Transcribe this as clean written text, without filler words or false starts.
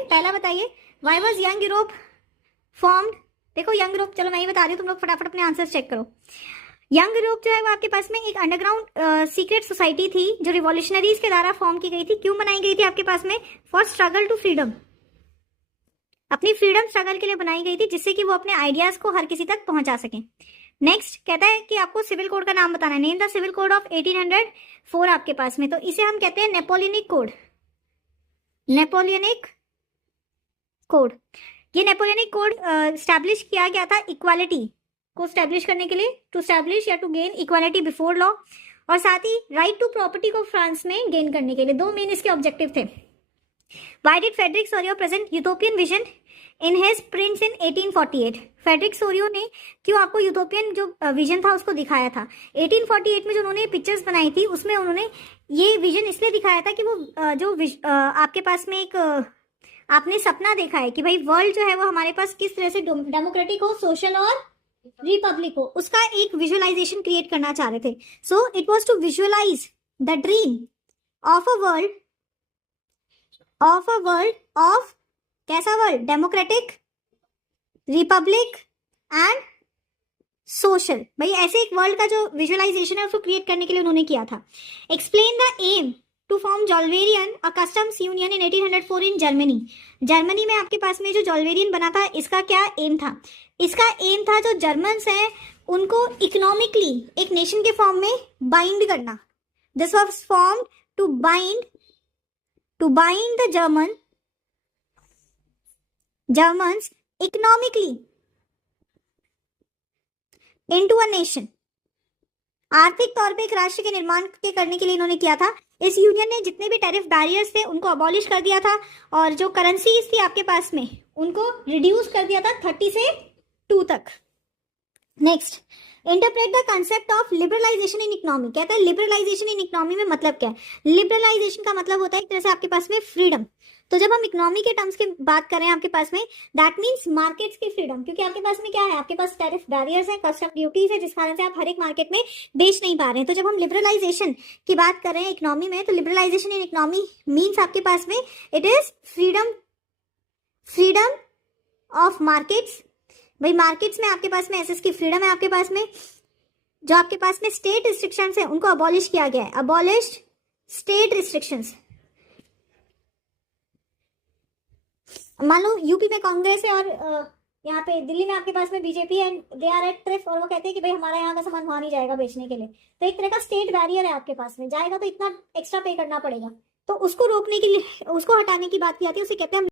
पहला बताइए, why was young Europe formed. देखो यंग यूरोप, चलो मैं ही बता रही हूँ, तुम लोग फटाफट अपने आंसर चेक करो। यंग यूरोप जो है वो आपके पास में एक अंडरग्राउंड सीक्रेट सोसाइटी थी जो रिवॉल्यूशनरीज के द्वारा फॉर्म की गई थी। क्यों बनाई गई थी आपके पास में? फॉर स्ट्रगल टू फ्रीडम, अपनी फ्रीडम स्ट्रगल के लिए बनाई गई थी, जिससे कि वो अपने आइडियाज को हर किसी तक पहुंचा सकें। नेक्स्ट कहता है कि आपको सिविल कोड का नाम बताना है। Name the civil code of 1804 आपके पास में, तो इसे हम कहते हैं नेपोलियनिक कोड। नेपोलियनिक कोड, ये नेपोलियनिक कोड स्टैब्लिश किया गया था इक्वालिटी को स्टैब्लिश करने के लिए, टू स्टैब्लिश या to gain equality before law, और साथ ही राइट टू प्रॉपर्टी को फ्रांस में गेन करने के लिए। दो मेन इसके ऑब्जेक्टिव थे। Why did Frederick Sorio present utopian vision in his prints in 1848? Frederick Sorio ने क्यों आपको यूटोपियन जो विजन था उसको दिखाया था? 1848 में जो उन्होंने पिक्चर्स बनाई थी उसमें उन्होंने ये विजन इसलिए दिखाया था कि वो आपके पास में एक आपने सपना देखा है कि भाई वर्ल्ड जो है वो हमारे पास किस तरह से डेमोक्रेटिक हो, सोशल और रिपब्लिक हो, उसका एक विजुअलाइजेशन क्रिएट करना चाह रहे थे। So it was to visualise the dream of a world of कैसा world? Democratic, republic and social. भाई ऐसे एक वर्ल्ड का जो विजुअलाइजेशन है उसको क्रिएट करने के लिए उन्होंने किया था। Explain the aim to form Zollverein a customs union in 1804 in Germany. Germany में आपके पास में जो जॉल्वेरियन बना था, इसका क्या एम था? इसका एम था जो जर्मन्स हैं उनको इकोनॉमिकली एक नेशन के फॉर्म में बाइंड करना। This was formed to bind the Germans economically into a nation। आर्थिक तौर पे एक राष्ट्र के निर्माण के करने के लिए इन्होंने किया था। इस यूनियन ने जितने भी टैरिफ बैरियर्स थे उनको अबॉलिश कर दिया था, और जो करेंसीज थी आपके पास में उनको रिड्यूस कर दिया था 30 से 2 तक। Next, interpret the concept of liberalisation in economy. कहता है लिबरलाइजेशन इन इकोनॉमी में मतलब क्या है? लिबरलाइजेशन का मतलब होता है एक तरह से आपके पास में फ्रीडम। तो जब हम इकोनॉमी के टर्म्स की बात कर रहे हैं आपके पास में, दैट मीन्स मार्केट्स की फ्रीडम, क्योंकि आपके पास में क्या है? आपके पास टैरिफ बैरियर्स है, कस्टम ड्यूटीज है, जिस कारण से आप हर एक मार्केट में बेच नहीं पा रहे हैं। तो जब हम लिबरलाइजेशन की बात कर रहे हैं इकोनॉमी में, तो लिबरलाइजेशन इन इकोनॉमी मीन्स आपके पास में it is freedom of markets. भाई मार्केट्स में आपके पास में एसेस की फ्रीडम है। आपके पास में जो आपके पास में स्टेट रिस्ट्रिक्शंस है उनको अबॉलिश किया गया है। Abolished state restrictions. मान लो यूपी में कांग्रेस है और यहाँ पे दिल्ली में आपके पास में BJP and they are at tariff, और वो कहते हैं कि भाई हमारा यहाँ का सामान वहां नहीं जाएगा बेचने के लिए। तो एक तरह का स्टेट बैरियर है आपके पास में, जाएगा तो इतना एक्स्ट्रा पे करना पड़ेगा। तो उसको रोकने के लिए, उसको हटाने की बात की जाती है, उसे कहते हैं